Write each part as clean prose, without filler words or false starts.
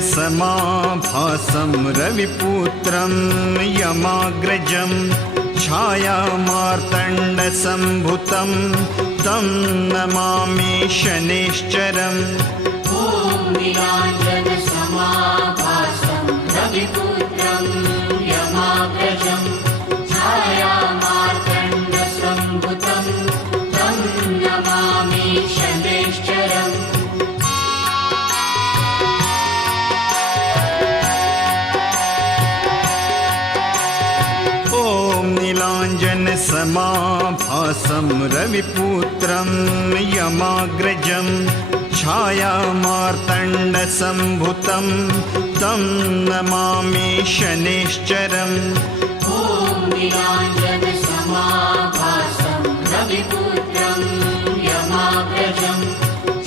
नीलाञ्जनसमाभासं रविपुत्रं यमाग्रजं छायामार्तण्डसम्भुतं तं नमामि शनैश्चरम्। ॐ नीलाञ्जनसमाभासं रविपुत्रं यमाग्रजं छायामार्तण्डसम्भुतं तं नमामि शनैश्चरम्। नीलाञ्जनसमाभासं रविपुत्रं यमाग्रजं छायामार्तण्डसम्भुतं तं नमामि शनैश्चरम्। ॐ नीलाञ्जनसमाभासं रविपुत्रं यमाग्रजं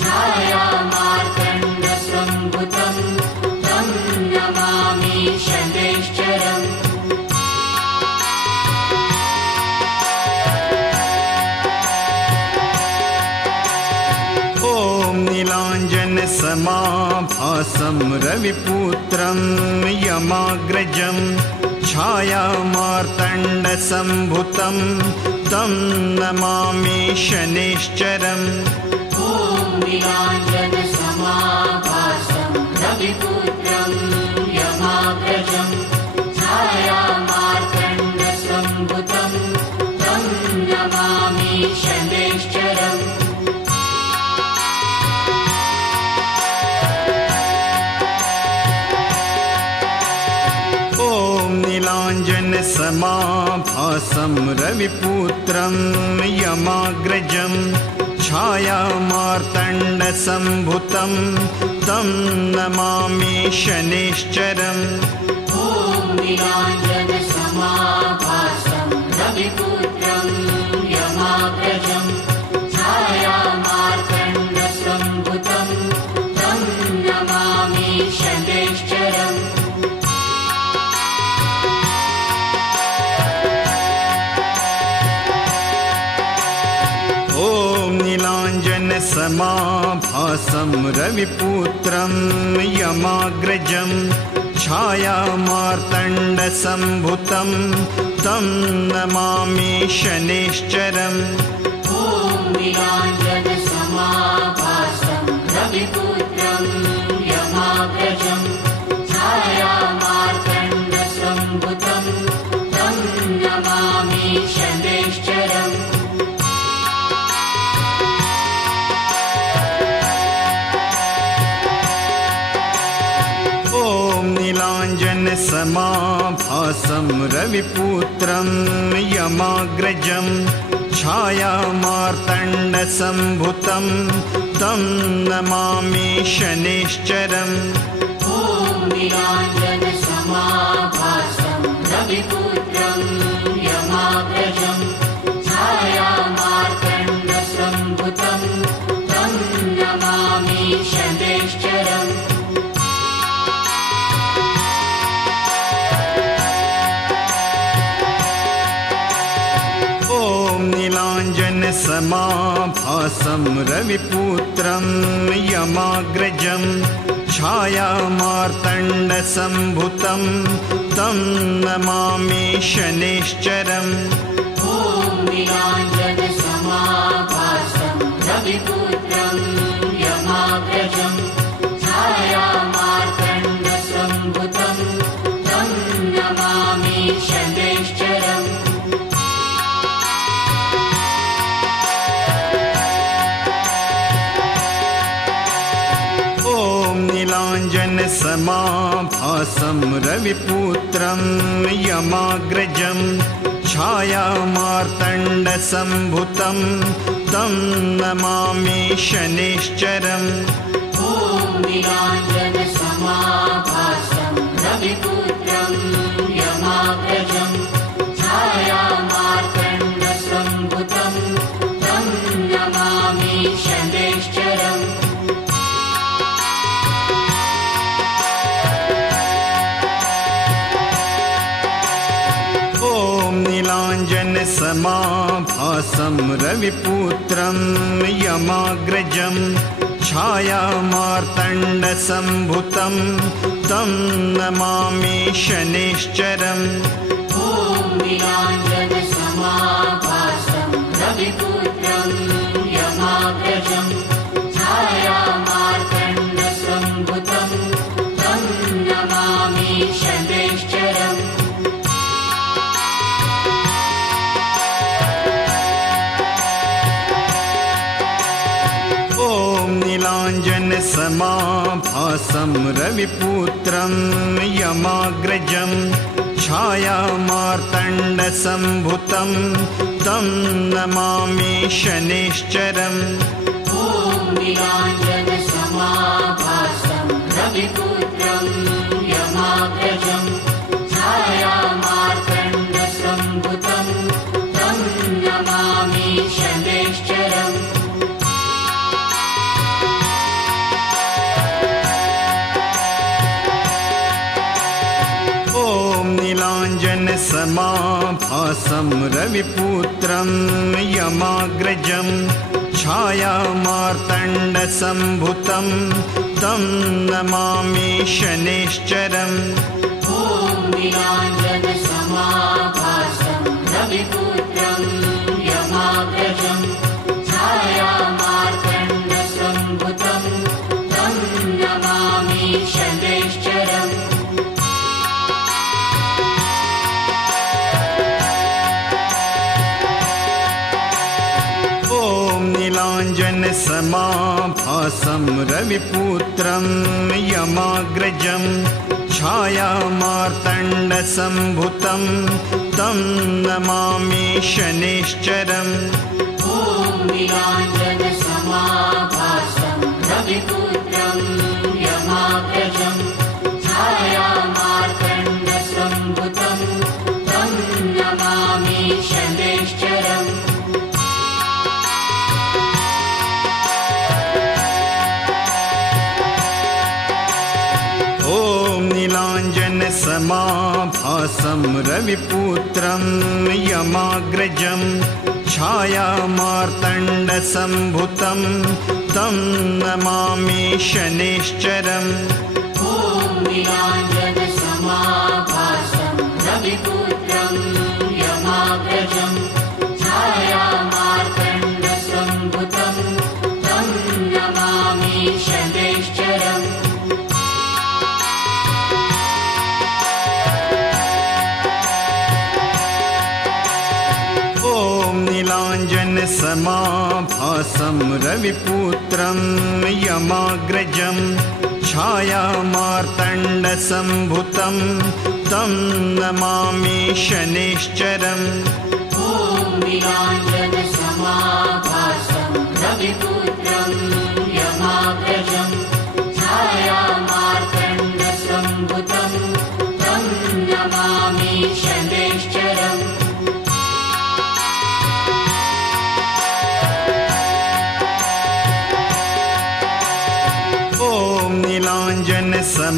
छायामार्तण्डसम्भुतं तं नमामि शनैश्चरम्। नीलाञ्जनसमाभासं रविपुत्रं यमाग्रजं छायामार्तण्डसम्भुतं तं नमामि शनैश्चरम्। ॐ नीलाञ्जनसमाभासं रविपुत्रं यमाग्रजं छायामार्तण्डसम्भुतं तं नमामि शनैश्चरम्। नीलाञ्जनसमाभासं रविपुत्रं यमाग्रजं छायामार्तण्डसम्भुतं तं नमामि शनैश्चरम्। ॐ नीलाञ्जनसमाभासं रविपुत्रं यमाग्रजं छायामार्तण्डसम्भुतं तं नमामि शनैश्चरम्। नीलाञ्जनसमाभासं रविपुत्रं यमाग्रजं छायामार्तण्डसम्भुतं तं नमामि शनैश्चरम्। ॐ नीलाञ्जनसमाभासं रविपुत्रं यमाग्रजं छायामार्तण्डसम्भुतं तं नमामि शनैश्चरम्। नीलाञ्जनसमाभासं रविपुत्रं यमाग्रजं छायामार्तण्डसम्भुतं तं नमामि शनैश्चरम्। ॐ नीलाञ्जनसमाभासं रविपुत्रं यमाग्रजं छायामार्तण्डसम्भुतं तं नमामि शनैश्चरम्। नीलाञ्जनसमाभासं रविपुत्रं यमाग्रजं छायामार्तण्डसम्भुतं तं नमामि शनैश्चरम्। ॐ नीलाञ्जनसमाभासं रविपुत्रं यमाग्रजं छायामार्तण्डसम्भुतं तं नमामि शनैश्चरम्। नीलाञ्जनसमाभासं रविपुत्रं यमाग्रजं छायामार्तण्डसम्भुतं तं नमामि शनैश्चरम्। ॐ नीलाञ्जनसमाभासं रविपुत्रं यमाग्रजं छायामार्तण्डसम्भुतं तं नमामि शनैश्चरम्। नीलाञ्जनसमाभासं रविपुत्रं यमाग्रजं छायामार्तण्डसम्भुतं तं नमामि शनैश्चरम् ॐ नीलाञ्जनसमाभासं रविपुत्रं यमाग्रजं छायामार्तण्डसम्भुतं तं नमामि शनैश्चरम् नीलाञ्जनसमाभासं रविपुत्रं यमाग्रजं छायामार्तण्डसम्भुतं तं नमामि शनैश्चरम् ॐ नीलाञ्जनसमाभासं रविपुत्रं यमाग्रजं छायामार्तण्डसम्भुतं तं नमामि शनैश्चरम् नीलाञ्जनसमाभासं रविपुत्रं यमाग्रजं छायामार्तण्डसम्भुतं तं नमामि शनैश्चरम् ॐ नीलाञ्जनसमाभासं रविपुत्रं यमाग्रजं छायामार्तण्डसम्भुतं तं नमामि शनैश्चरम् नीलाञ्जनसमाभासं रविपुत्रं यमाग्रजं छायामार्तण्डसम्भुतं तं नमामि शनैश्चरम् ॐ नीलाञ्जनसमाभासं रविपुत्रं यमाग्रजं छायामार्तण्डसम्भुतं तं नमामि शनैश्चरम् नीलाञ्जनसमाभासं रविपुत्रं यमाग्रजं छायामार्तण्डसम्भुतं तं नमामि शनैश्चरम् ॐ नीलाञ्जनसमाभासं रविपुत्रं यमाग्रजं छायामार्तण्डसम्भुतं तं नमामि शनैश्चरम् नीलाञ्जनसमाभासं रविपुत्रं यमाग्रजं छायामार्तण्डसम्भुतं तं नमामि शनैश्चरम् ॐ नीलाञ्जनसमाभासं रविपुत्रं यमाग्रजं छायामार्तण्डसम्भुतं तं नमामि शनैश्चरम्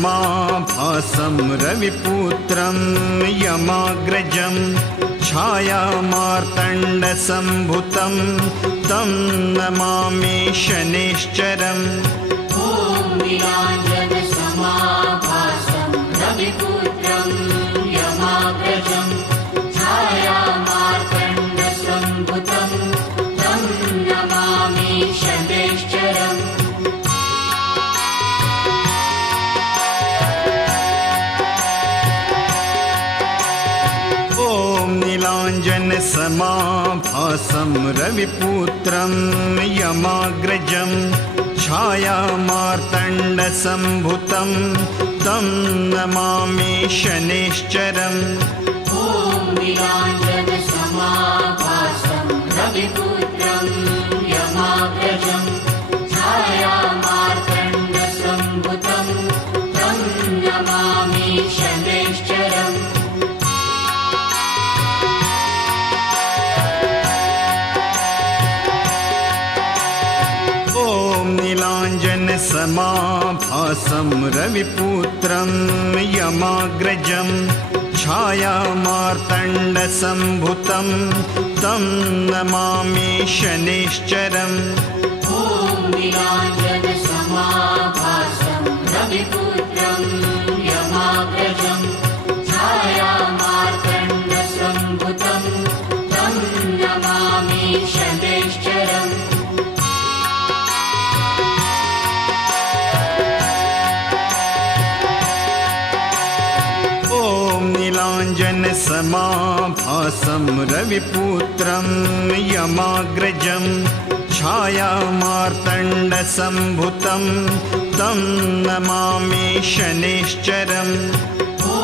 नीलाञ्जनसमाभासं रविपुत्रं यमाग्रजं छायामार्तण्डसम्भुतं तं नमामि शनैश्चरम् ॐ नीलाञ्जनसमाभासं रविपुत्रं यमाग्रजं छायामार्तण्डसम्भुतं तं नमामि शनैश्चरम् नीलाञ्जनसमाभासं रविपुत्रं यमाग्रजं छायामार्तण्डसम्भुतं तं नमामि शनैश्चरम् ॐ नीलाञ्जनसमाभासं रविपुत्रं यमाग्रजं छायामार्तण्डसम्भुतं तं नमामि शनैश्चरम् नीलाञ्जनसमाभासं रविपुत्रं यमाग्रजं छायामार्तण्डसम्भुतं तं नमामि शनैश्चरम् ॐ नीलाञ्जनसमाभासं रविपुत्रं यमाग्रजं छायामार्तण्डसम्भुतं तं नमामि शनैश्चरम् नीलाञ्जनसमाभासं रविपुत्रं यमाग्रजं छायामार्तण्डसम्भुतं तं नमामि शनैश्चरम् ॐ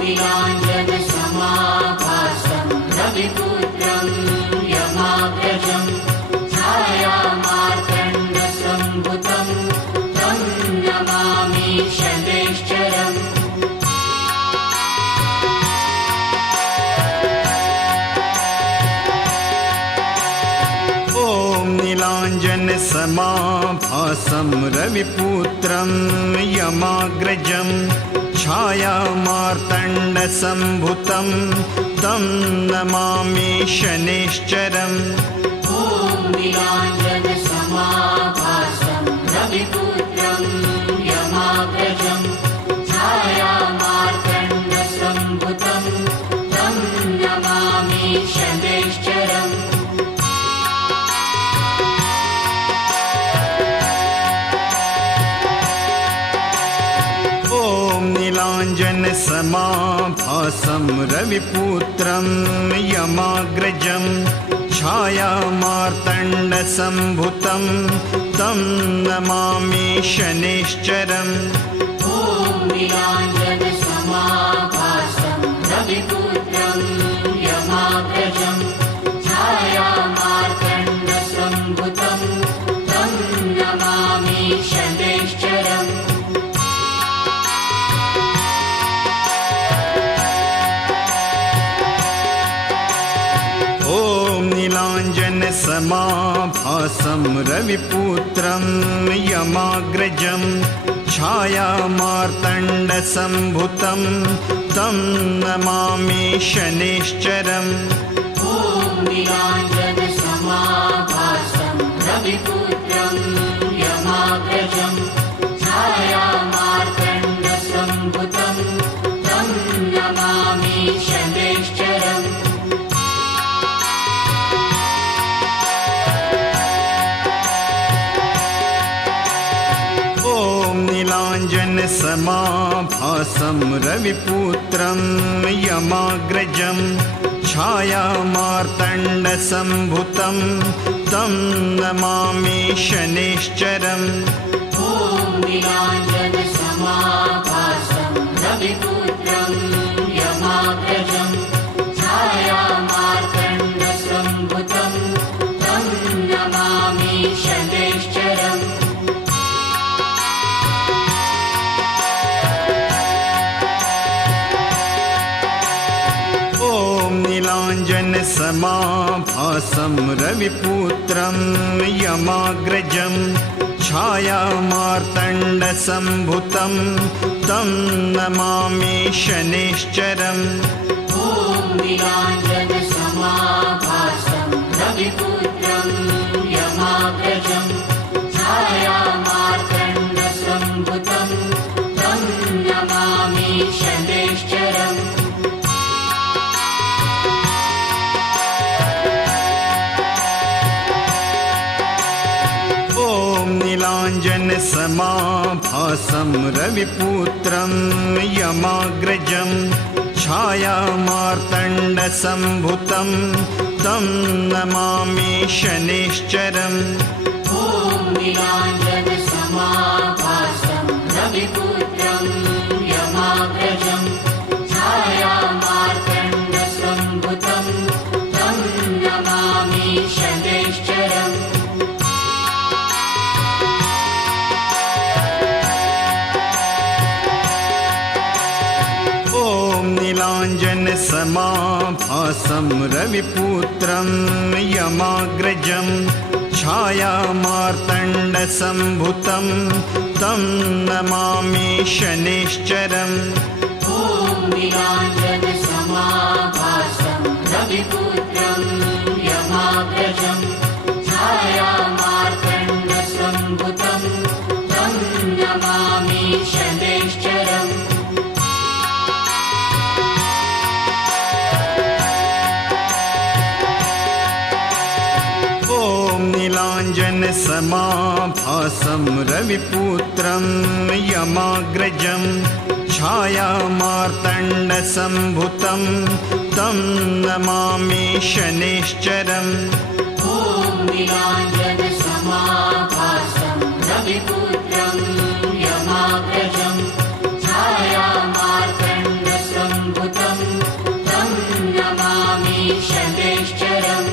नीलाञ्जनसमाभासं रविपुत्रं यमाग्रजं छायामार्तण्डसम्भुतं तं नमामि शनैश्चरम् नीलाञ्जनसमाभासं रविपुत्रं यमाग्रजं छायामार्तण्डसम्भुतं तं नमामि शनैश्चरम् ॐ नीलाञ्जनसमाभासं रविपुत्रं यमाग्रजं छायामार्तण्डसम्भुतं तं नमामि शनैश्चरम् नीलाञ्जनसमाभासं रविपुत्रं यमाग्रजं छायामार्तण्डसम्भुतं तं नमामि शनैश्चरम् ॐ नीलाञ्जनसमाभासं रविपुत्रं यमाग्रजं छायामार्तण्डसम्भुतं तं नमामि शनैश्चरम् नीलाञ्जनसमाभासं रविपुत्रं यमाग्रजं छायामार्तण्डसम्भुतं तं नमामि शनैश्चरम् ॐ नीलाञ्जनसमाभासं रविपुत्रं यमाग्रजं छायामार्तण्डसम्भुतं तं नमामि शनैश्चरम् नीलाञ्जनसमाभासं रविपुत्रं यमाग्रजं छायामार्तण्डसम्भुतं तं नमामि शनैश्चरम् ॐ नीलाञ्जनसमाभासं रविपुत्रं यमाग्रजं छायामार्तण्डसम्भुतं तं नमामि शनैश्चरम् नीलाञ्जनसमाभासं रविपुत्रं यमाग्रजं छायामार्तण्डसम्भुतं तं नमामि शनैश्चरम् ॐ नीलाञ्जनसमाभासं रविपुत्रं यमाग्रजं छायामार्तण्डसम्भुतं तं नमामि शनैश्चरम् नीलाञ्जनसमाभासं रविपुत्रं यमाग्रजं छायामार्तण्डसम्भुतं तं नमामि शनैश्चरम् ॐ नीलाञ्जनसमाभासं रविपुत्रं यमाग्रजं छायामार्तण्डसम्भुतं तं नमामि शनैश्चरम् नीलाञ्जनसमाभासं रविपुत्रं यमाग्रजं छायामार्तण्डसम्भुतं तं नमामि शनैश्चरम् ॐ नीलाञ्जनसमाभासं रविपुत्रं यमाग्रजं छायामार्तण्डसम्भुतं नीलाञ्जनसमाभासं रविपुत्रं यमाग्रजं छायामार्तण्डसम्भुतं तं नमामि शनैश्चरम् ॐ नीलाञ्जनसमाभासं रविपुत्रं यमाग्रजं छायामार्तण्डसम्भुतं तं नमामि शनैश्चरम्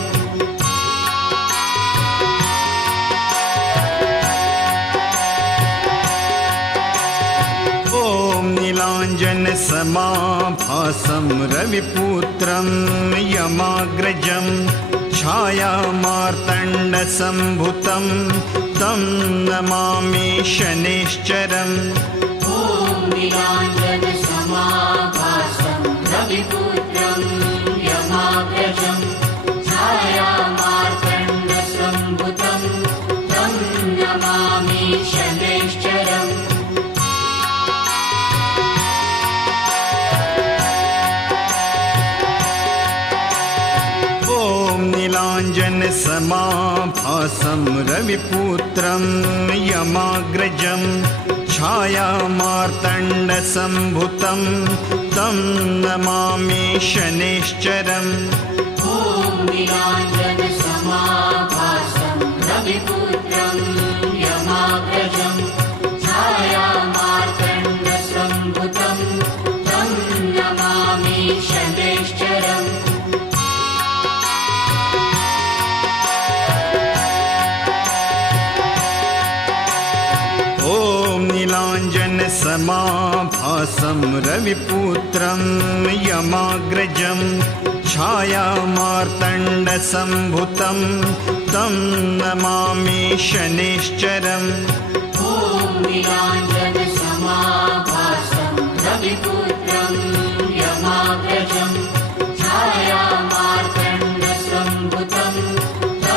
नीलाञ्जनसमाभासं रविपुत्रं यमाग्रजं छायामार्तण्डसम्भुतं तं नमामि शनैश्चरम् ॐ नीलाञ्जनसमाभासं रविपुत्रं यमाग्रजं छायामार्तण्डसम्भुतं तं नमामि शनैश्चरम् नीलाञ्जनसमाभासं रविपुत्रं यमाग्रजं छायामार्तण्डसम्भुतं तं नमामि शनैश्चरम् ॐ नीलाञ्जनसमाभासं रविपुत्रं यमाग्रजं छायामार्तण्डसम्भुतं तं नमामि शनैश्चरम् नीलाञ्जनसमाभासं रविपुत्रं यमाग्रजं छायामार्तण्डसम्भुतं तं नमामि शनैश्चरम् ॐ नीलाञ्जनसमाभासं रविपुत्रं यमाग्रजं छायामार्तण्डसम्भुतं तं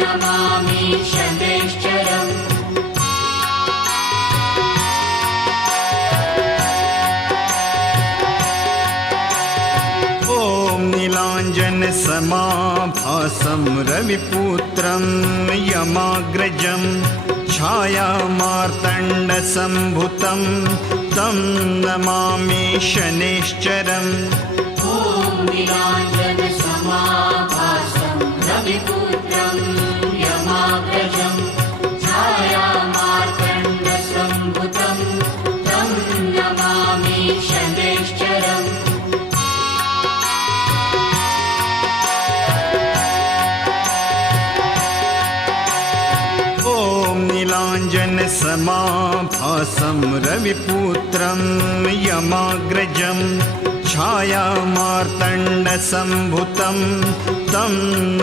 नमामि शनैश्चरम् नीलाञ्जनसमाभासं रविपुत्रं यमाग्रजं छायामार्तण्डसम्भुतं तं नमामि शनैश्चरम् ॐ नीलाञ्जनसमाभासं रविपुत्रं यमाग्रजं छायामार्तण्डसम्भुतं तं नमामि शनैश्चरम् नीलाञ्जनसमाभासं रविपुत्रं यमाग्रजं छायामार्तण्डसम्भुतं तं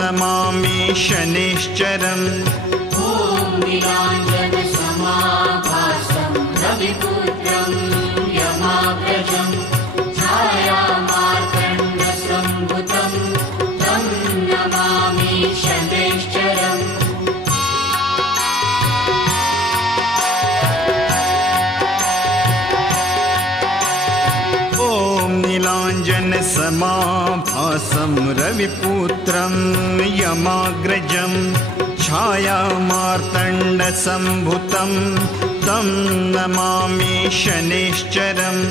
नमामि शनैश्चरम् ॐ नीलाञ्जनसमाभासं रविपुत्रं यमाग्रजं छायामार्तण्डसम्भुतं तं नमामि शनैश्चरम् नीलाञ्जनसमाभासं रविपुत्रं यमाग्रजं छायामार्तण्डसम्भुतं तं नमामि शनैश्चरम्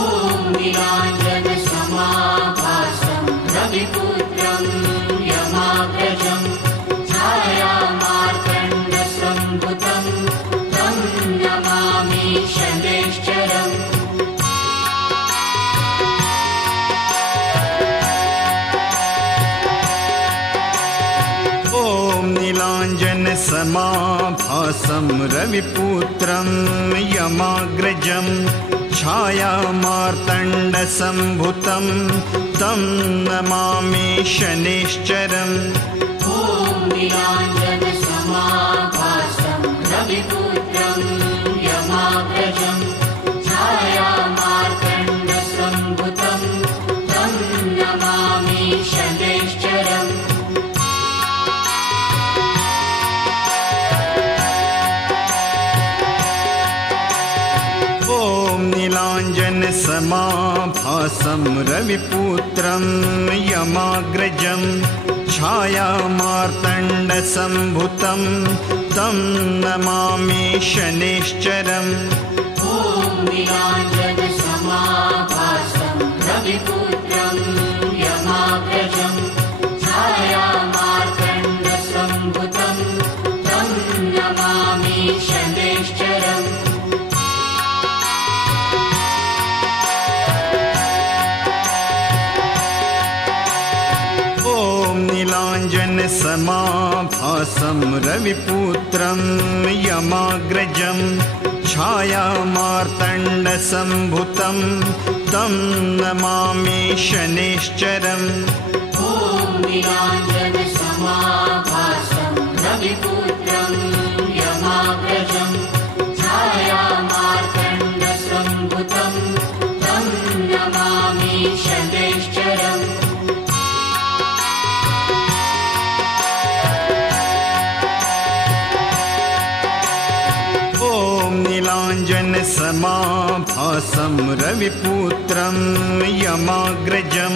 ॐ नीलाञ्जनसमाभासं रविपुत्रं यमाग्रजं छायामार्तण्डसम्भुतं तं नमामि शनैश्चरम् नीलाञ्जनसमाभासं रविपुत्रं यमाग्रजं छायामार्तण्डसम्भुतं तं नमामि शनैश्चरम् ॐ नीलाञ्जनसमाभासं रविपुत्रं यमाग्रजं छायामार्तण्डसम्भुतं तं नमामि शनैश्चरम् नीलाञ्जनसमाभासं रविपुत्रं यमाग्रजं छायामार्तण्डसम्भुतं तं नमामि शनैश्चरम् ॐ नीलाञ्जनसमाभासं रविपुत्रं यमाग्रजं छायामार्तण्डसम्भुतं तं नमामि शनैश्चरम् नीलाञ्जनसमाभासं रविपुत्रं यमाग्रजं छायामार्तण्डसम्भुतं तं नमामि शनैश्चरम् ॐ नीलाञ्जनसमाभासं रविपुत्रं यमाग्रजं छायामार्तण्डसम्भुतं तं नमामि शनैश्चरम् नीलाञ्जनसमाभासं रविपुत्रं यमाग्रजं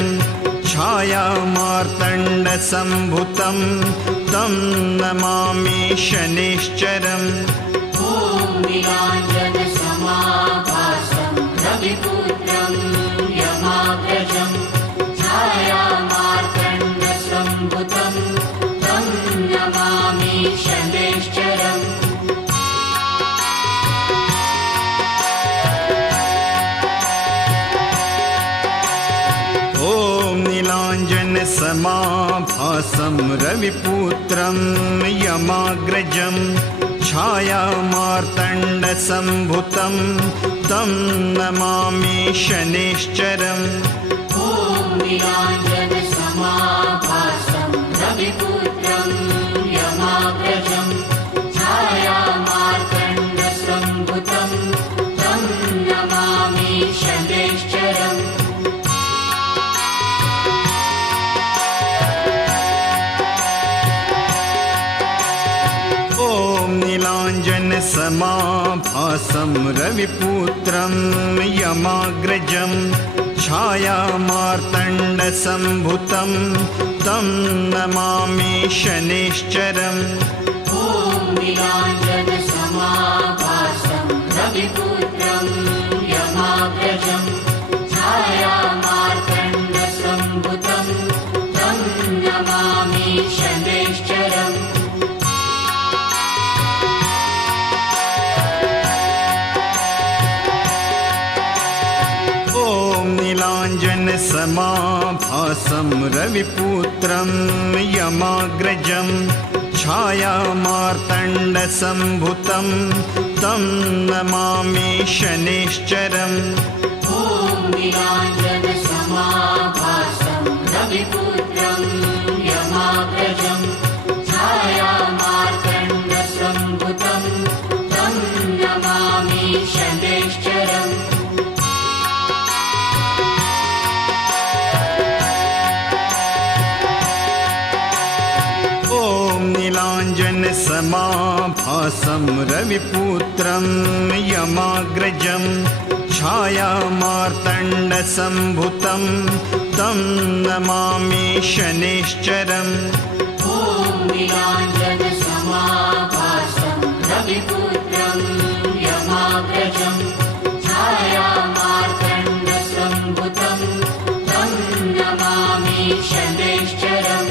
छायामार्तण्डसम्भुतं तं नमामि शनैश्चरम् ॐ नीलाञ्जनसमाभासं रविपुत्रं यमाग्रजं छायामार्तण्डसम्भुतं तं नमामि शनैश्चरम् नीलाञ्जनसमाभासं रविपुत्रं यमाग्रजं छायामार्तण्डसम्भुतं तं नमामि शनैश्चरम् ॐ नीलाञ्जनसमाभासं रविपुत्रं यमाग्रजं छायामार्तण्डसम्भुतं तं नमामि शनैश्चरम् नीलाञ्जनसमाभासं रविपुत्रं यमाग्रजं छायामार्तण्डसम्भुतं तं नमामि शनैश्चरम् ॐ नीलाञ्जनसमाभासं रविपुत्रं यमाग्रजं छायामार्तण्डसम्भुतं तं नमामि शनैश्चरम् नीलाञ्जनसमाभासं रविपुत्रं यमाग्रजं छायामार्तण्डसम्भुतं तं नमामि शनैश्चरम् ॐ नीलाञ्जनसमाभासं रविपुत्रं यमाग्रजं छायामार्तण्डसम्भुतं तं नमामि शनैश्चरम् नीलाञ्जनसमाभासं रविपुत्रं यमाग्रजं छायामार्तण्डसम्भुतं तं नमामि शनैश्चरम् ॐ नीलाञ्जनसमाभासं रविपुत्रं यमाग्रजं छायामार्तण्डसम्भुतं तं नमामि शनैश्चरम्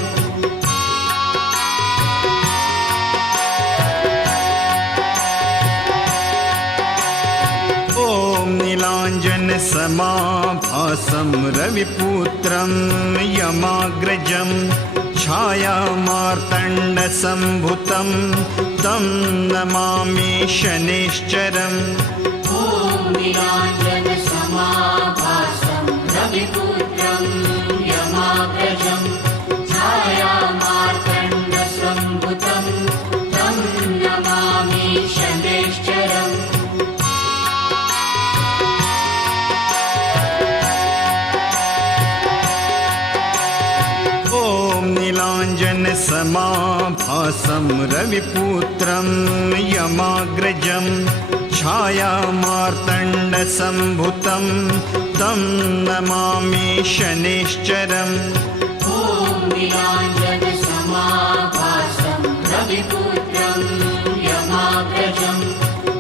नीलाञ्जनसमाभासं रविपुत्रं यमाग्रजं छायामार्तण्डसम्भुतं तं नमामि शनैश्चरम् ॐ नीलाञ्जनसमाभासं रविपुत्रं यमाग्रजं छायामार्तण्डसम्भुतं तं नमामि शनैश्चरम् नीलाञ्जनसमाभासं रविपुत्रं यमाग्रजं छायामार्तण्डसम्भुतं तं नमामि शनैश्चरम् ॐ नीलाञ्जनसमाभासं रविपुत्रं यमाग्रजं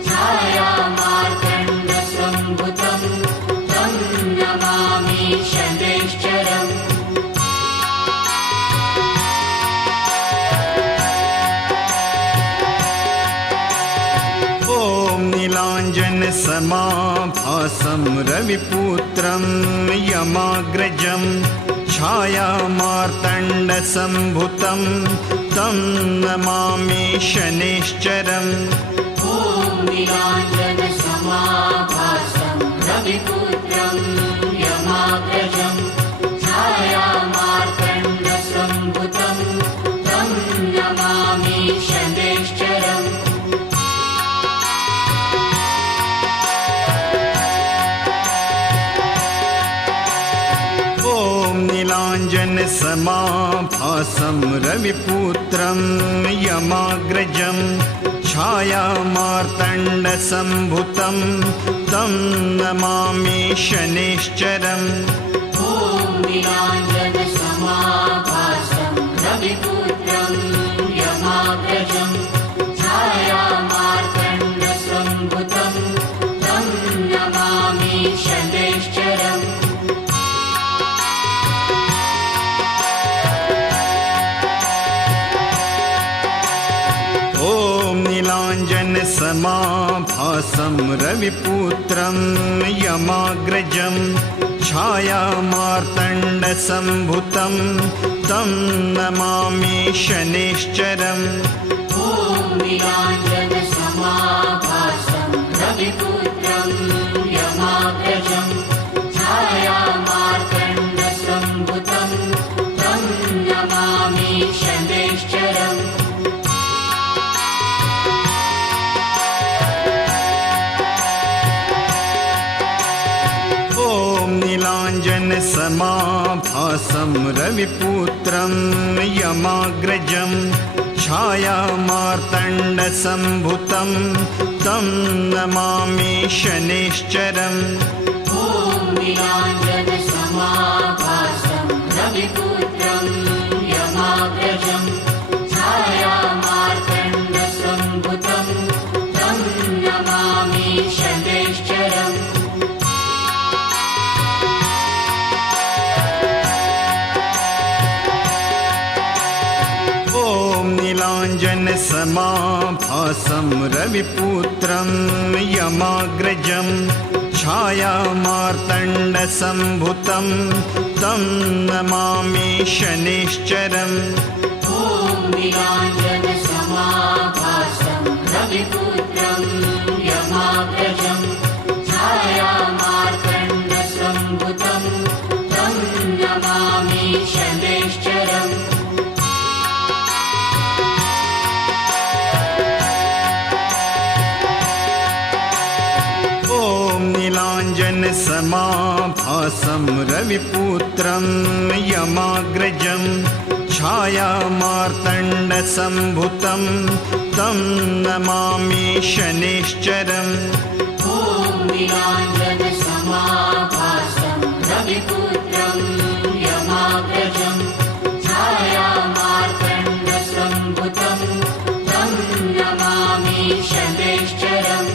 छायामार्तण्डसम्भुतं तं नमामि शनैश्चरम् नीलाञ्जनसमाभासं रविपुत्रं यमाग्रजं छायामार्तण्डसम्भुतं तं नमामि शनैश्चरम् ॐ नीलाञ्जनसमाभासं रविपुत्रं यमाग्रजं छायामार्तण्डसम्भुतं तं नमामि शनैश्चरम् नीलाञ्जनसमाभासं रविपुत्रं यमाग्रजं छायामार्तण्डसम्भुतं तं नमामि शनैश्चरम् ॐ नीलाञ्जनसमाभासं रविपुत्रं यमाग्रजं छायामार्तण्डसम्भुतं तं नमामि शनैश्चरम् नीलाञ्जनसमाभासं रविपुत्रं यमाग्रजं छायामार्तण्डसम्भुतं तं नमामि शनैश्चरम् ॐ नीलाञ्जनसमाभासं रविपुत्रं यमाग्रजं छायामार्तण्डसम्भुतं तं नमामि शनैश्चरम् नीलाञ्जनसमाभासं रविपुत्रं यमाग्रजं छायामार्तण्डसम्भुतं तं नमामि शनैश्चरम् ॐ नीलाञ्जनसमाभासं रविपुत्रं यमाग्रजं छायामार्तण्डसम्भुतं तं नमामि शनैश्चरम् नीलाञ्जनसमाभासं रविपुत्रं यमाग्रजं छायामार्तण्डसम्भुतं तं नमामि शनैश्चरम् ॐ नीलाञ्जनसमाभासं रविपुत्रं यमाग्रजं छायामार्तण्डसम्भुतं तं नमामि शनैश्चरम् नीलाञ्जनसमाभासं रविपुत्रं यमाग्रजं छायामार्तण्डसम्भुतं तं नमामि शनैश्चरम् ॐ नीलाञ्जनसमाभासं रविपुत्रं यमाग्रजं छायामार्तण्डसम्भुतं तं नमामि शनैश्चरम्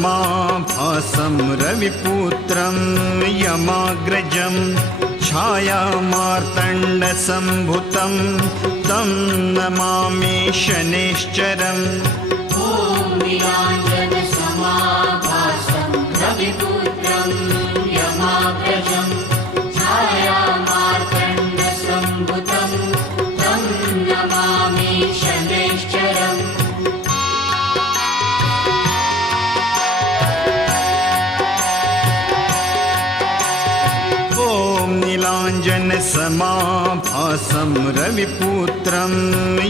नीलाञ्जनसमाभासं रविपुत्रं यमाग्रजं छायामार्तण्डसम्भुतं तं नमामि शनैश्चरम् ॐ नीलाञ्जनसमाभासं रविपुत्रं यमाग्रजं छायामार्तण्डसम्भुतं तं नमामि शनैश्चरम् नीलाञ्जनसमाभासं रविपुत्रं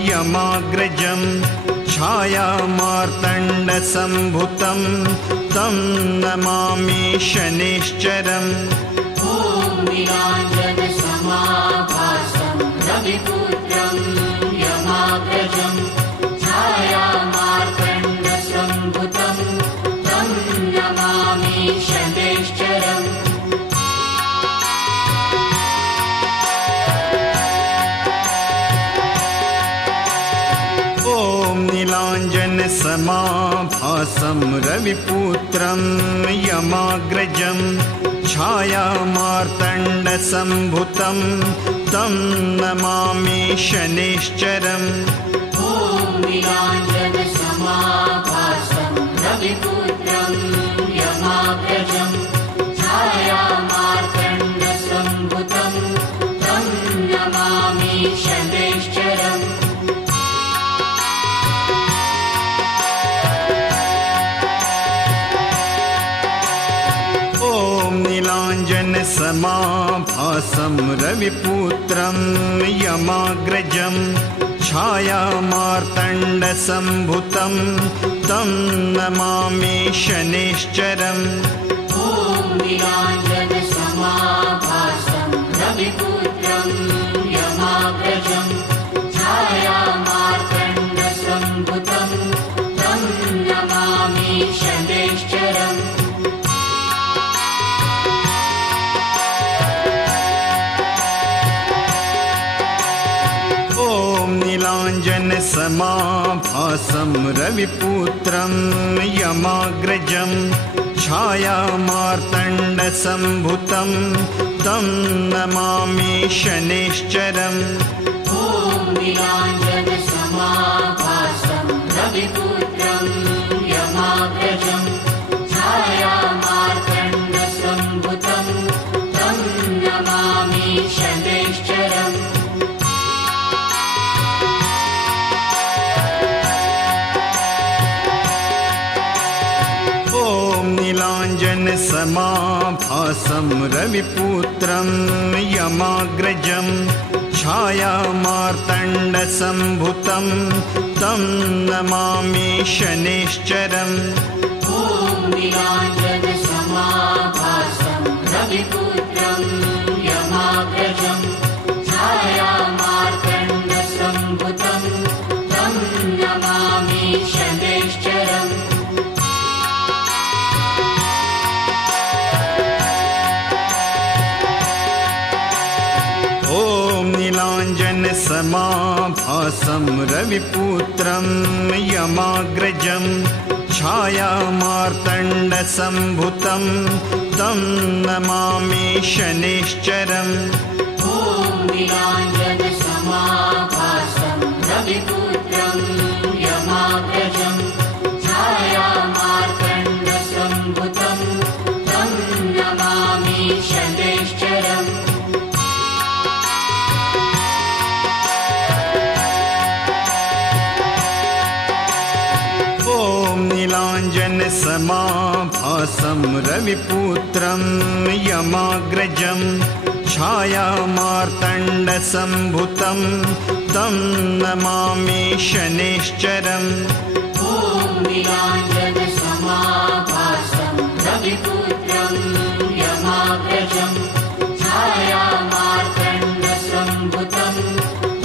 यमाग्रजं छायामार्तण्डसम्भुतं तं नमामि शनैश्चरम् ॐ नीलाञ्जनसमाभासं रविपुत्रं यमाग्रजं छायामार्तण्डसम्भुतं नीलाञ्जनसमाभासं रविपुत्रं यमाग्रजं छायामार्तण्डसम्भुतं तं नमामि शनैश्चरम् ॐ नीलाञ्जनसमाभासं रविपुत्रं यमाग्रजं छायामार्तण्डसम्भुतं तं नमामि शनैश्चरम् नीलाञ्जनसमाभासं रविपुत्रं यमाग्रजं छायामार्तण्डसम्भुतं तं नमामि शनैश्चरम् ॐ नीलाञ्जनसमाभासं रविपुत्रं यमाग्रजं छायामार्तण्डसम्भुतं तं नमामि शनैश्चरम् नीलाञ्जनसमाभासं रविपुत्रं यमाग्रजं छायामार्तण्डसम्भुतं तं नमामि शनैश्चरम् ॐ नीलाञ्जनसमाभासं रविपुत्रं यमाग्रजं छायामार्तण्डसम्भुतं तं नमामि शनैश्चरम् नीलाञ्जनसमाभासं रविपुत्रं यमाग्रजं छायामार्तण्डसम्भुतं तं नमामि शनैश्चरम् ॐ नीलाञ्जनसमाभासं रविपुत्रं यमाग्रजं छायामार्तण्डसम्भुतं तं नमामि शनैश्चरम् नीलाञ्जनसमाभासं रविपुत्रं यमाग्रजं छायामार्तण्डसम्भुतं तं नमामि शनैश्चरम् ॐ नीलाञ्जनसमाभासं रविपुत्रं यमाग्रजं छायामार्तण्डसम्भुतं तं नमामि शनैश्चरम् नीलाञ्जनसमाभासं रविपुत्रं यमाग्रजं छायामार्तण्डसम्भुतं तं नमामि शनैश्चरम् ॐ नीलाञ्जनसमाभासं रविपुत्रं यमाग्रजं छायामार्तण्डसम्भुतं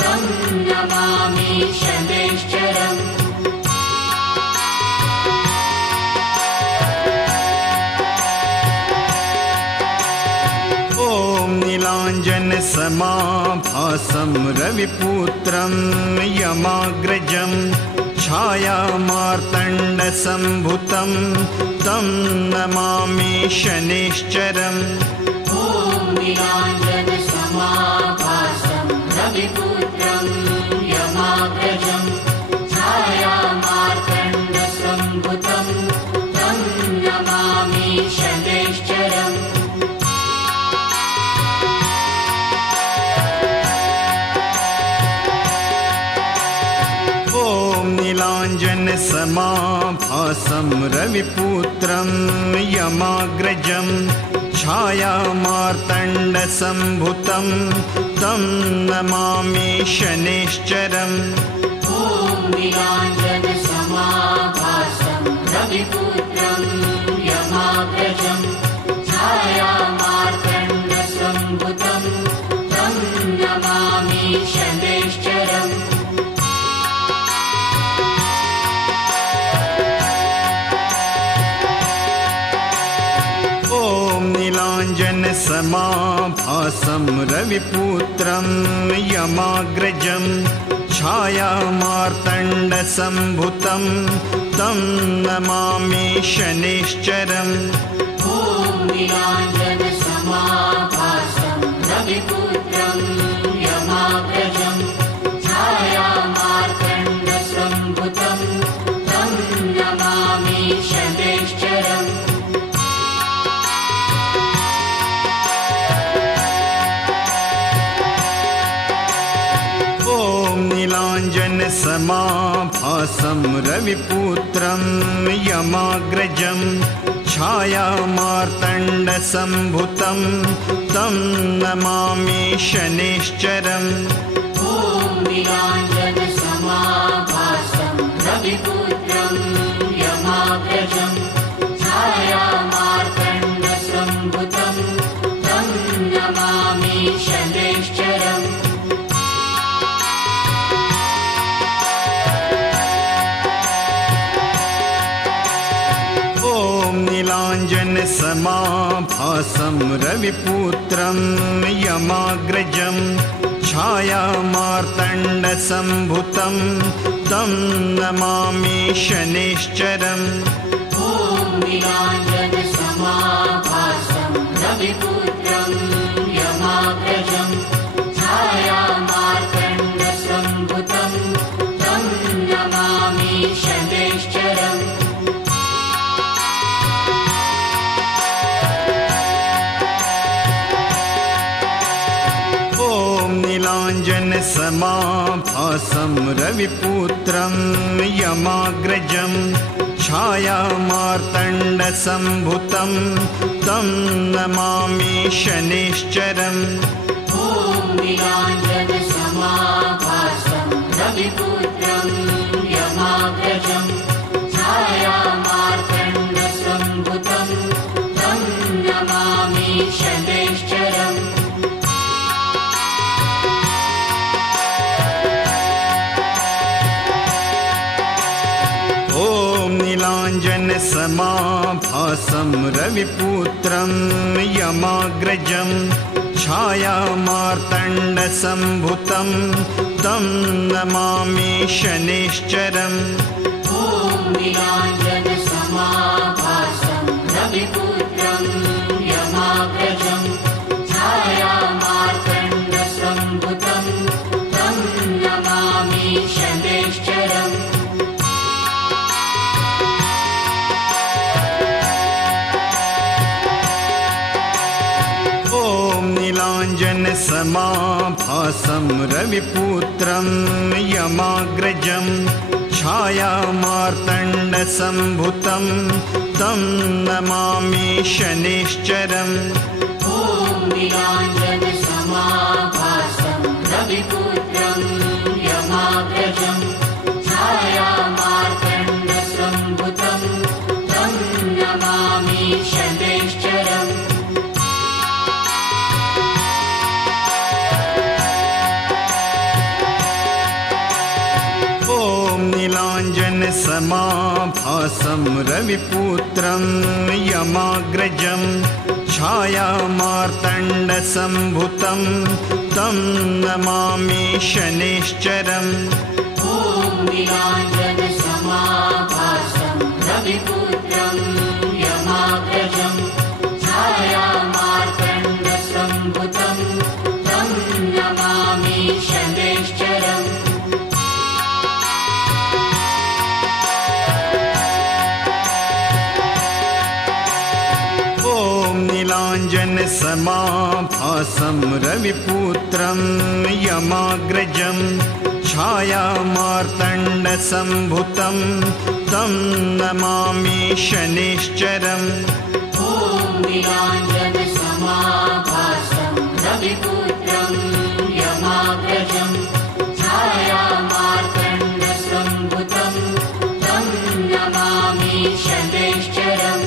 तं नमामि शनैश्चरम् नीलाञ्जनसमाभासं रविपुत्रं यमाग्रजं छायामार्तण्डसम्भुतं तं नमामि शनैश्चरम् ॐ नीलाञ्जनसमाभासं रविपुत्रं यमाग्रजं छायामार्तण्डसम्भुतं तं नमामि शनैश्चरम् नीलाञ्जनसमाभासं रविपुत्रं यमाग्रजं छायामार्तण्डसम्भुतं तं नमामि शनैश्चरम् ॐ नीलाञ्जनसमाभासं रविपुत्रं यमाग्रजं छायामार्तण्डसम्भुतं तं नमामि शनैश्चरम् नीलाञ्जनसमाभासं रविपुत्रं यमाग्रजं छायामार्तण्डसम्भुतं तं नमामि शनैश्चरम् ॐ नीलाञ्जनसमाभासं रविपुत्रं यमाग्रजं छायामार्तण्डसम्भुतं तं नमामि शनैश्चरम् नीलाञ्जनसमाभासं रविपुत्रं यमाग्रजं छायामार्तण्डसम्भुतं तं नमामि शनैश्चरम् ॐ नीलाञ्जनसमाभासं रविपुत्रं यमाग्रजं छायामार्तण्डसम्भुतं तं नमामि शनैश्चरम् नीलाञ्जनसमाभासं रविपुत्रं यमाग्रजं छायामार्तण्डसम्भुतं तं नमामि शनैश्चरम् ॐ नीलाञ्जनसमाभासं रविपुत्रं यमाग्रजं छायामार्तण्डसम्भुतं तं नमामि शनैश्चरम् नीलाञ्जनसमाभासं रविपुत्रं यमाग्रजं छायामार्तण्डसम्भुतं तं नमामि शनैश्चरम् ॐ नीलाञ्जनसमाभासं रविपुत्रं यमाग्रजं छायामार्तण्डसम्भुतं तं नमामि शनैश्चरम् नीलाञ्जनसमाभासं रविपुत्रं यमाग्रजं छायामार्तण्डसम्भुतं तं नमामि शनैश्चरम् ॐ नीलाञ्जनसमाभासं रविपुत्रं यमाग्रजं छायामार्तण्डसम्भुतं तं नमामि शनैश्चरम् नीलाञ्जनसमाभासं रविपुत्रं यमाग्रजं छायामार्तण्डसम्भुतं तं नमामि शनैश्चरम् ॐ नीलाञ्जनसमाभासं रविपुत्रं यमाग्रजं छायामार्तण्डसम्भुतं तं नमामि शनैश्चरम् नीलाञ्जनसमाभासं रविपुत्रं यमाग्रजं छायामार्तण्डसम्भुतं तं नमामि शनैश्चरम् ॐ नीलाञ्जनसमाभासं रविपुत्रं यमाग्रजं छायामार्तण्डसम्भुतं तं नमामि शनैश्चरम् नीलाञ्जनसमाभासं रविपुत्रं यमाग्रजं छायामार्तण्डसम्भुतं तं नमामि शनैश्चरम् ॐ नीलाञ्जनसमाभासं रविपुत्रं यमाग्रजं छायामार्तण्डसम्भुतं तं नमामि शनैश्चरम्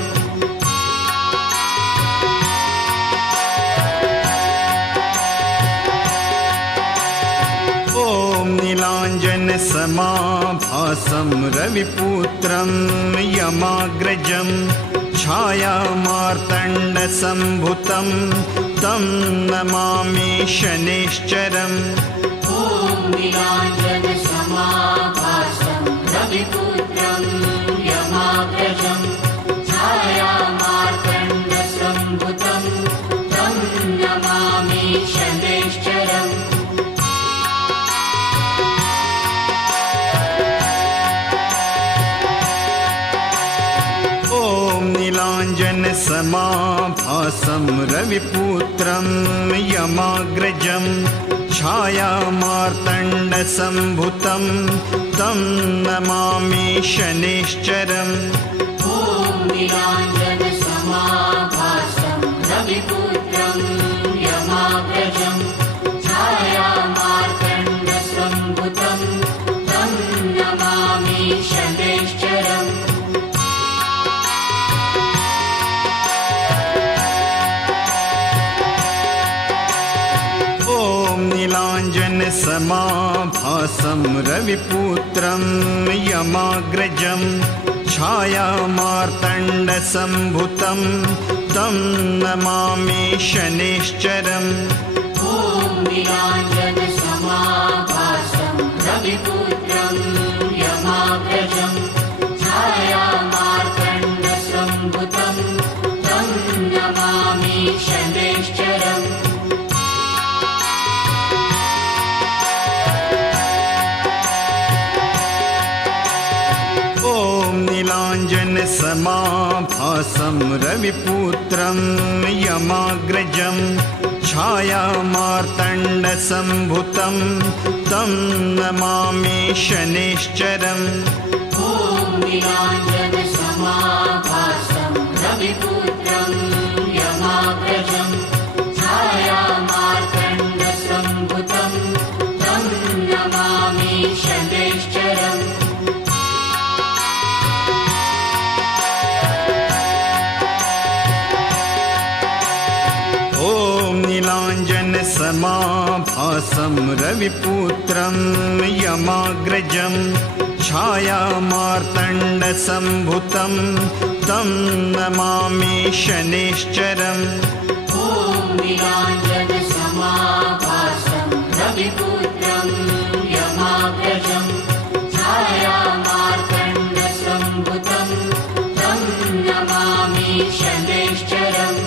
नीलाञ्जनसमाभासं रविपुत्रं यमाग्रजं छायामार्तण्डसम्भुतं तं नमामि शनैश्चरम् ॐ नीलाञ्जनसमाभासं रविपुत्रं यमाग्रजं छायामार्तण्डसम्भुतं तं नमामि शनैश्चरम् नीलाञ्जनसमाभासं रविपुत्रं यमाग्रजं छायामार्तण्डसम्भुतं तं नमामि शनैश्चरम् ॐ नीलाञ्जनसमाभासं रविपुत्रं यमाग्रजं छायामार्तण्डसम्भुतं तं नमामि शनैश्चरम् नीलाञ्जनसमाभासं रविपुत्रं यमाग्रजं छायामार्तण्डसम्भुतं तं नमामि शनैश्चरम् ॐ नीलाञ्जनसमाभासं रविपुत्रं यमाग्रजं छायामार्तण्डसम्भुतं तं नमामि शनैश्चरम् नीलाञ्जनसमाभासं रविपुत्रं यमाग्रजं छायामार्तण्डसम्भुतं तं नमामि शनैश्चरम् ॐ नीलाञ्जनसमाभासं रविपुत्रं यमाग्रजं छायामार्तण्डसम्भुतं तं नमामि शनैश्चरम् नीलाञ्जनसमाभासं रविपुत्रं यमाग्रजं छायामार्तण्डसम्भुतं तं नमामि शनैश्चरम् ॐ नीलाञ्जनसमाभासं रविपुत्रं यमाग्रजं छायामार्तण्डसम्भुतं तं नमामि शनैश्चरम्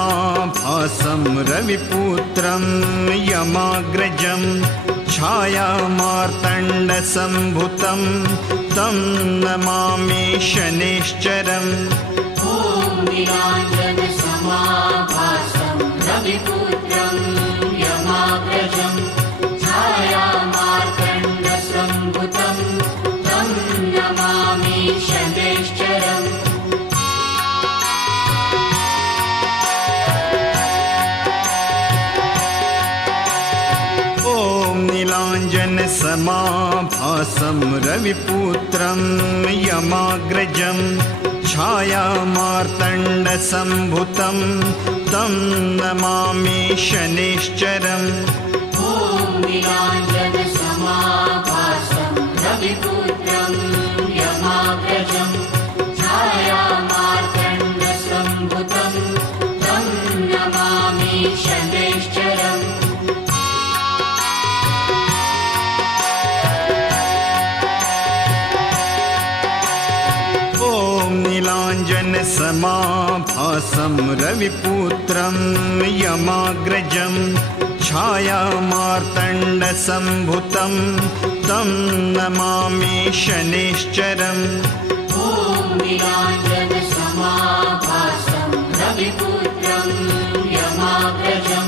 नीलाञ्जनसमाभासं रविपुत्रं यमाग्रजं छायामार्तण्डसम्भुतं तं नमामि शनैश्चरम् ॐ नीलाञ्जनसमाभासं रविपुत्रं यमाग्रजं छायामार्तण्डसम्भुतं तं नमामि शनैश्चरम् नीलाञ्जनसमाभासं रविपुत्रं यमाग्रजं छायामार्तण्डसम्भुतं तं नमामि शनैश्चरम् ॐ नीलाञ्जनसमाभासं रविपुत्रं यमाग्रजं छायामार्तण्डसम्भुतं तं नमामि शनैश्चरम् नीलाञ्जनसमाभासं रविपुत्रं यमाग्रजं छायामार्तण्डसम्भुतं तं नमामि शनैश्चरम् ॐ नीलाञ्जनसमाभासं रविपुत्रं यमाग्रजं